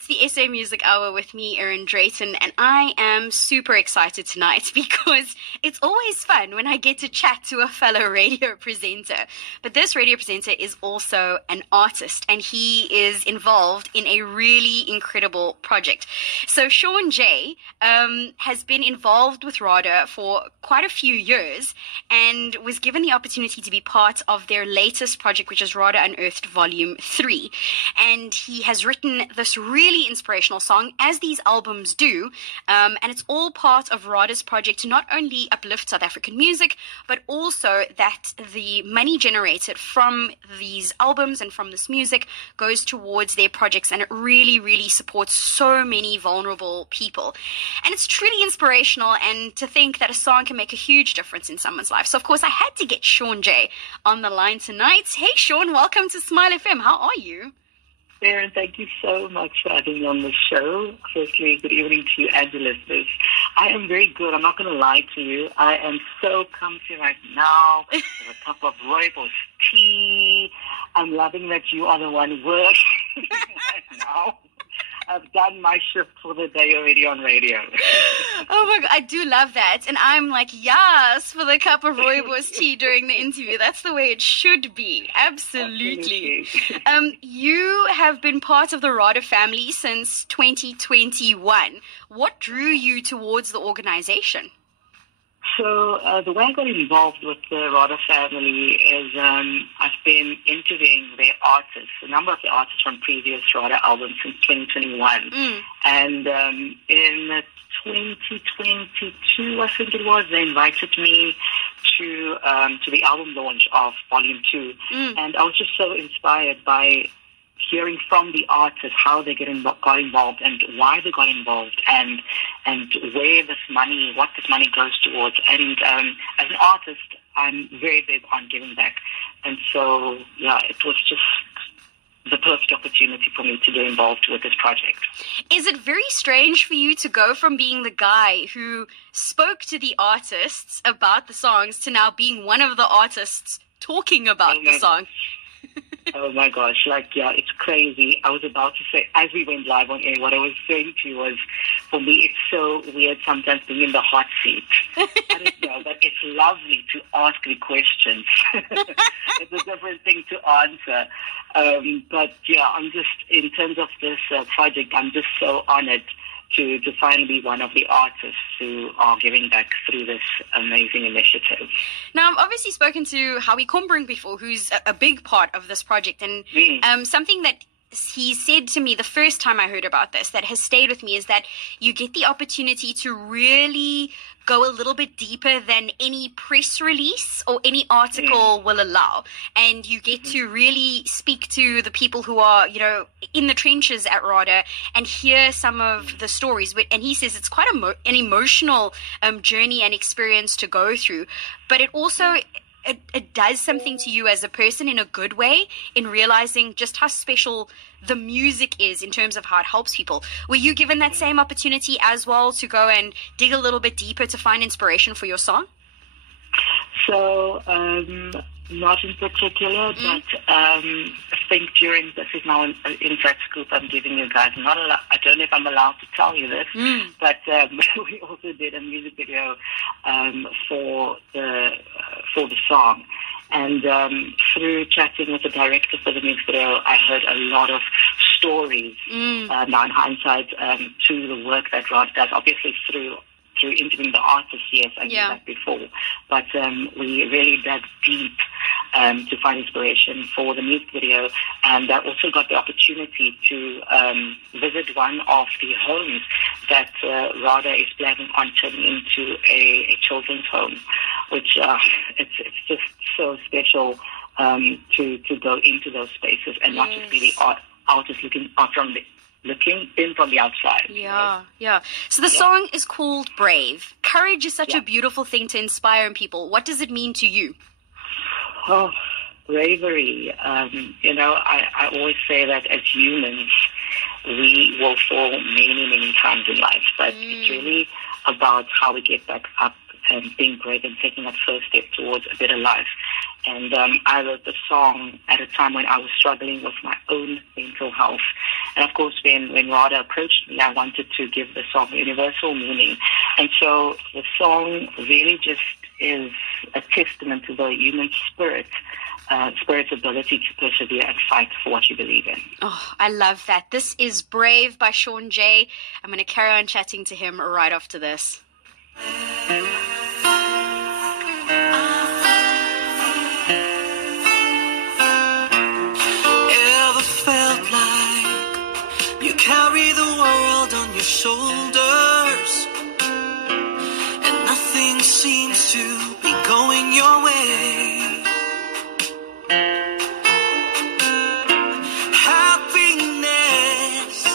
It's the SA Music Hour with me, Erin Drayton, and I am super excited tonight because it's always fun when I get to chat to a fellow radio presenter. But this radio presenter is also an artist, and he is involved in a really incredible project. So SeanJ has been involved with RADA for quite a few years and was given the opportunity to be part of their latest project, which is RADA Unearthed Volume 3. And he has written this really inspirational song, as these albums do, and it's all part of RADA's project to not only uplift South African music, but also that the money generated from these albums and from this music goes towards their projects, and it really, really supports so many vulnerable people. And it's truly inspirational, and to think that a song can make a huge difference in someone's life. So, of course, I had to get SeanJ on the line tonight. Hey, Sean, welcome to Smile FM. How are you? Erin, thank you so much for having me on the show. Firstly, good evening to you and the listeners. I am very good. I'm not going to lie to you. I am so comfy right now with a cup of rooibos tea. I'm loving that you are the one working right now. I've done my shift for the day already on radio. Oh my God, I do love that. And I'm like, yes, for the cup of rooibos tea during the interview. That's the way it should be. Absolutely. You have been part of the RADA family since 2021. What drew you towards the organization? So the way I got involved with the RADA family is I've been interviewing their artists, a number of the artists from previous RADA albums since 2021. And in 2022, I think it was, they invited me to the album launch of Volume 2. And I was just so inspired by hearing from the artists how they got involved and why they got involved and where what this money goes towards. And as an artist, I'm very big on giving back. And so, yeah, it was just the perfect opportunity for me to get involved with this project. Is it very strange for you to go from being the guy who spoke to the artists about the songs to now being one of the artists talking about the song? Oh my gosh, it's crazy. I was about to say, as we went live on air, what I was saying to you was, for me, it's so weird sometimes being in the hot seat. I don't know, but it's lovely to ask the questions. It's a different thing to answer. But yeah, I'm just, in terms of this project, I'm just so honored to finally be one of the artists who are giving back through this amazing initiative. Now, I've obviously spoken to Howie Combring before, who's a big part of this project, and something that he said to me the first time I heard about this that has stayed with me is that you get the opportunity to really go a little bit deeper than any press release or any article will allow. And you get to really speak to the people who are, in the trenches at RADA and hear some of the stories. And he says it's quite an emotional journey and experience to go through. But it also it does something to you as a person in a good way, in realizing just how special the music is in terms of how it helps people. Were you given that same opportunity as well to go and dig a little bit deeper to find inspiration for your song? So, not in particular, but I think during, this is now an inside scoop I'm giving you guys. I don't know if I'm allowed to tell you this, but we also did a music video for the song. And through chatting with the director for the music video, I heard a lot of stories, now in hindsight, to the work that Rod does, obviously through interviewing the artists. Yes, I knew that before. But we really dug deep to find inspiration for the music video. And I also got the opportunity to visit one of the homes that RADA is planning on turning into a children's home, which it's just so special to go into those spaces and not just be the artist looking in from the outside. Yeah. So the song is called Brave. Courage is such a beautiful thing to inspire in people. What does it mean to you? Oh, bravery. I always say that as humans, we will fall many, many times in life, but it's really about how we get back up and being brave and taking that first step towards a better life. And I wrote the song at a time when I was struggling with my own mental health. And of course, when RADA approached me, I wanted to give the song universal meaning. And so the song really just is a testament to the human spirit's ability to persevere and fight for what you believe in. Oh, I love that. This is Brave by SeanJ. I'm going to carry on chatting to him right after this. Ever felt like you carry the world on your shoulders and nothing seems to be going your way? Happiness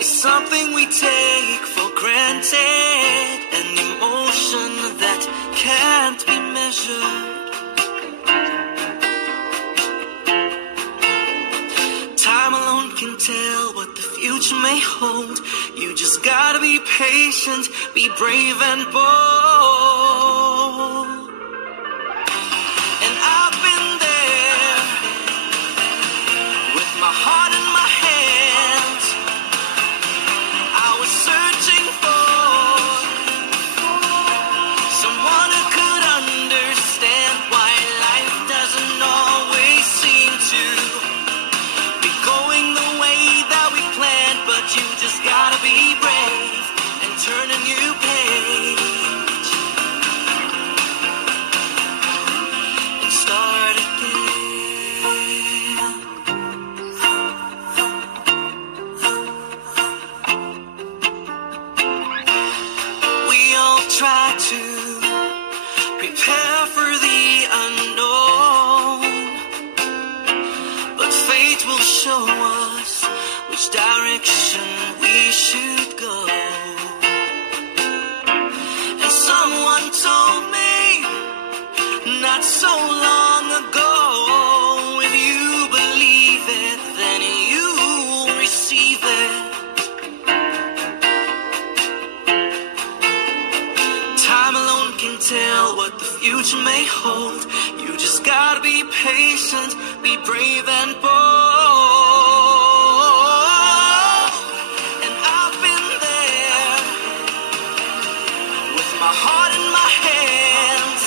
is something we take for granted, an emotion that can't be measured. Time alone can tell what the future may hold. You just gotta be patient, be brave and bold. And I've been there with my heart in my hands. I was searching for someone who could understand why life doesn't always seem to be going the way that we planned. But you just gotta be brave and turn a new page and start again. We all try to prepare for the unknown, but fate will show us which direction we should go. And someone told me not so long ago, if you believe it, then you'll receive it. Time alone can tell what the future may hold. You just gotta be patient, be brave and bold. And I've been there with my heart in my hands.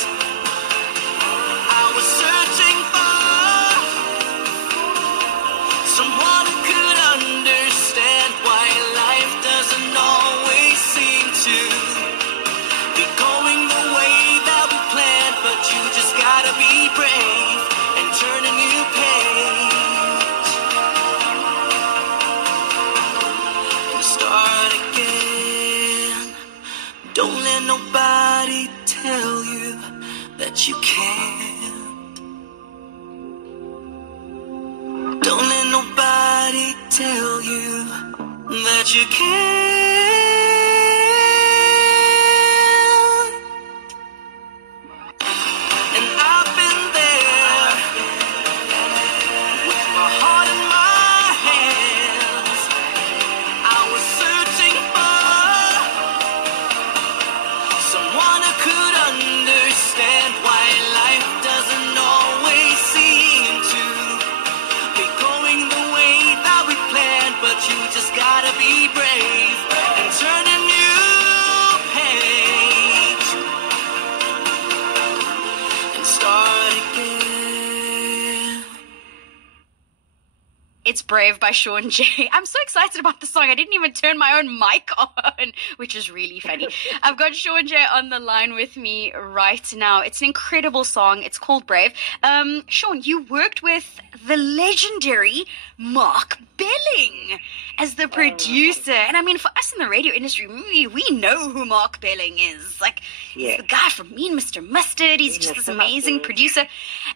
I was searching for someone who could understand why life doesn't always seem to be going the way that we planned. But you just gotta be brave and turn a new page and start again. Don't let nobody tell you that you can't. Don't let nobody tell you that you can't. And I've been there with my heart in my hands. I was searching for someone who could understand why life doesn't always seem to be going the way that we planned. But you just gotta be brave and turn a new page and start again. It's Brave by SeanJ. I'm so excited about the song. I didn't even turn my own mic on, which is really funny. I've got SeanJ on the line with me right now. It's an incredible song. It's called Brave. Sean, you worked with the legendary Mark Belling as the producer. And I mean, for us in the radio industry, we know who Mark Belling is. Like, he's the guy from Mean Mr. Mustard. He's just this amazing producer.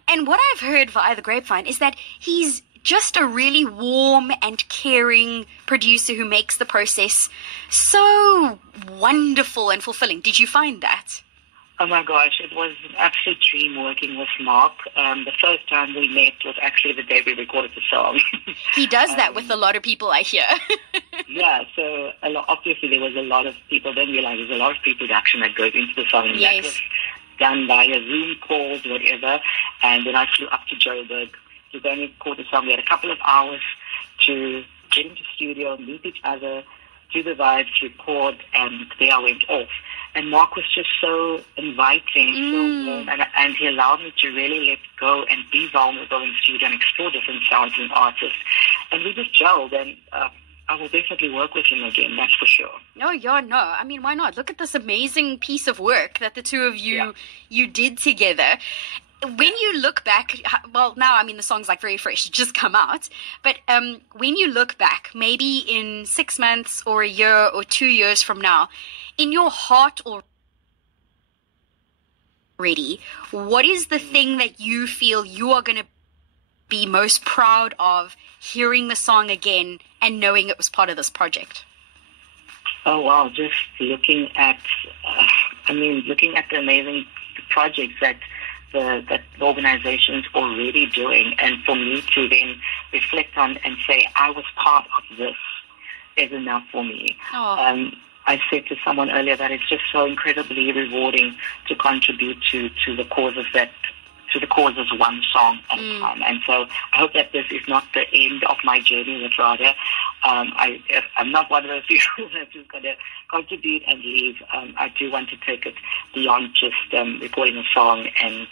And what I've heard via the grapevine is that he's just a really warm and caring producer who makes the process so wonderful and fulfilling. Did you find that? Oh my gosh, it was an absolute dream working with Mark. The first time we met was actually the day we recorded the song. He does that with a lot of people, I hear. Yeah, so obviously there was a lot of people, don't realize there's a lot of pre-production that goes into the song. And Yes. that was done via Zoom calls, whatever. And then I flew up to Joburg. We only recorded the song. We had a couple of hours to get into studio, meet each other, do the vibes, record, and there I went off. And Mark was just so inviting, so warm, and he allowed me to really let go and be vulnerable in studio and explore different sounds and artists. And we just gelled, and I will definitely work with him again, that's for sure. No, yeah, no. I mean, why not? Look at this amazing piece of work that the two of you did together. When you look back, well, now, I mean, the song's like very fresh, it just come out. But when you look back, maybe in 6 months or a year or 2 years from now, in your heart already, what is the thing that you feel you are going to be most proud of hearing the song again and knowing it was part of this project? Oh, wow. Just looking at the amazing projects that the organization's already doing, and for me to then reflect on and say, I was part of this, is enough for me. I said to someone earlier that it's just so incredibly rewarding to contribute to the causes one song at a time. And so I hope that this is not the end of my journey with RADA. I'm not one of those people that's just going to contribute and leave. I do want to take it beyond just recording a song and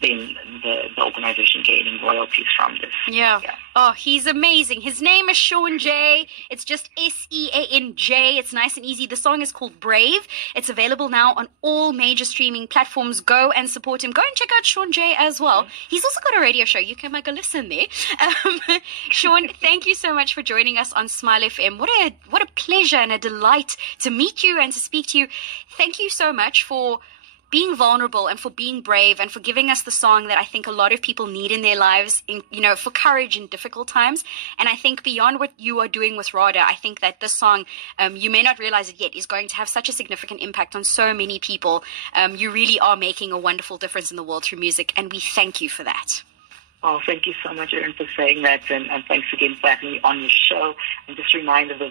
then the organization gaining royalties from this. Yeah. Oh, he's amazing. His name is SeanJ. It's just SeanJ. It's nice and easy. The song is called Brave. It's available now on all major streaming platforms. Go and support him. Go and check out SeanJ as well. He's also got a radio show. You can make a listen there. Sean, thank you so much for joining us on Smile FM. What a pleasure and a delight to meet you and to speak to you. Thank you so much for being vulnerable and for being brave and for giving us the song that I think a lot of people need in their lives, for courage in difficult times. And I think beyond what you are doing with RADA, I think that this song, you may not realize it yet, is going to have such a significant impact on so many people. You really are making a wonderful difference in the world through music, and we thank you for that. Oh, thank you so much, Erin, for saying that, and thanks again for having me on your show. And just a reminder, the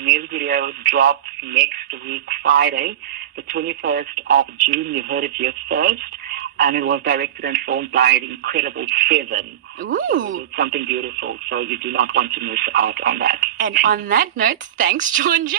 music video drops next week, Friday, the 21st of June. You heard it here first, and it was directed and filmed by the incredible Seven. Ooh. It's something beautiful, so you do not want to miss out on that. And on that note, thanks, SeanJ.